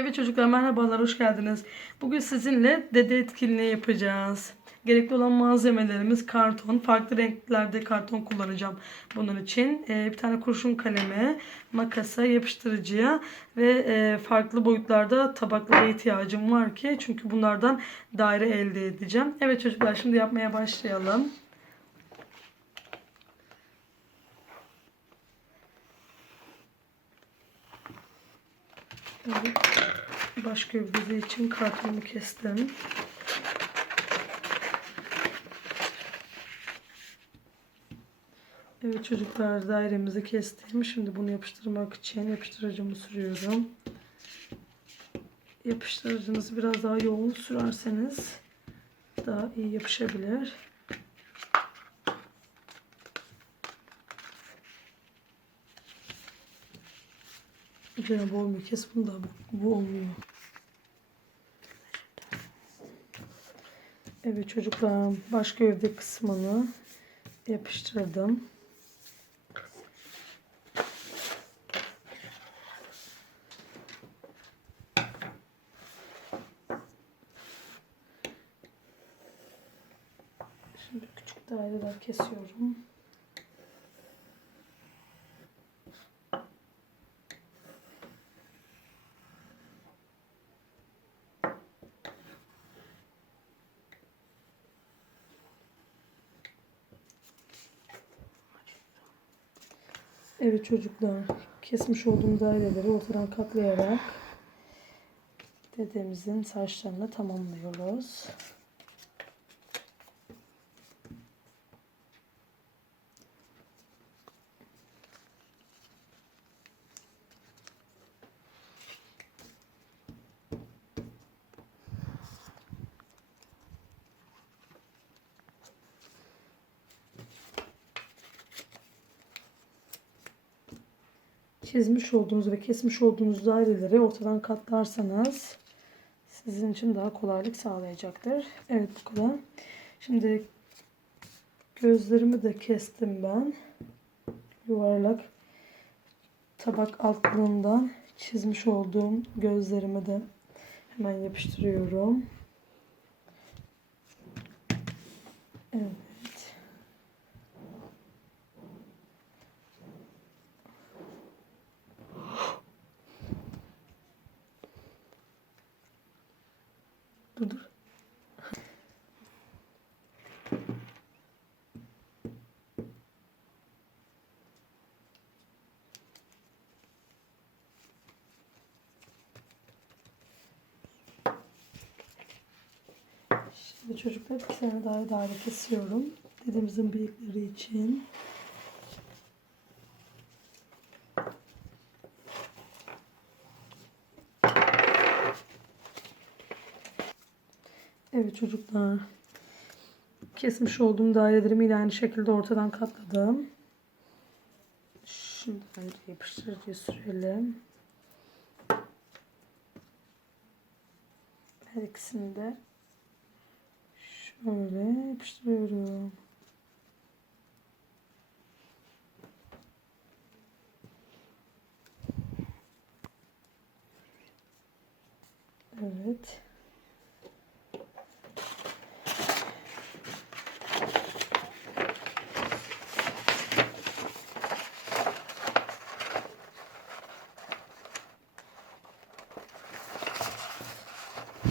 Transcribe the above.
Evet çocuklar merhabalar hoş geldiniz. Bugün sizinle dede etkinliği yapacağız. Gerekli olan malzemelerimiz karton. Farklı renklerde karton kullanacağım bunun için. Ee, bir tane kurşun kalemi, makasa, yapıştırıcıya ve e, farklı boyutlarda tabaklara ihtiyacım var ki. Çünkü bunlardan daire elde edeceğim. Evet çocuklar şimdi yapmaya başlayalım. Evet. Baş gövdesi için kartonumu kestim. Evet çocuklar dairemizi kestim. Şimdi bunu yapıştırmak için yapıştırıcımı sürüyorum. Yapıştırıcınızı biraz daha yoğun sürerseniz daha iyi yapışabilir. Cenab olmuyor. Kes bunu da bu olmuyor. Evet çocuklar baş gövde kısmını yapıştırdım. Şimdi küçük daireler kesiyorum. Evet çocuklar kesmiş olduğum daireleri ortadan katlayarak dedemizin saçlarını tamamlıyoruz. Çizmiş olduğunuz ve kesmiş olduğunuz daireleri ortadan katlarsanız sizin için daha kolaylık sağlayacaktır. Evet bu kadar. Şimdi gözlerimi de kestim ben. Yuvarlak tabak altlığından çizmiş olduğum gözlerimi de hemen yapıştırıyorum. Evet. Dur dur. Şimdi çocuklar iki tane daha daire kesiyorum. Dedemizin bıyıkları için. Evet çocuklar. Kesmiş olduğum dairelerimi yine aynı şekilde ortadan katladım. Şimdi önce yapıştırıcıyı sürelim. Her ikisini de şöyle yapıştırıyorum. Evet.